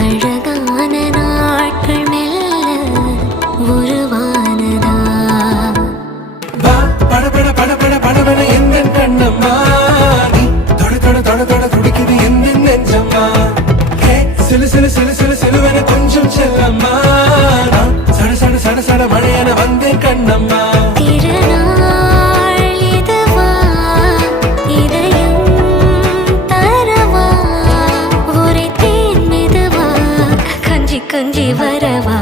அழகான நாட்கள் மெல்ல உருவானதா வா பட பட பட பட படபட எந்த கண்ணம்மா நீ தொட தொட தொட தொட துடிக்குது எந்த நெஞ்சம்மா ஹே சிலு சிலு சிலு சிலு சிலுவென கொஞ்சம் செல்லம்மா நான் சட சட சட சட மழையென வந்தேன் கண்ணம்மா திருநாள் இதுவா இதயம் தரவா உரைத்தேன் மெதுவா கஞ்சி கஞ்சி வரவா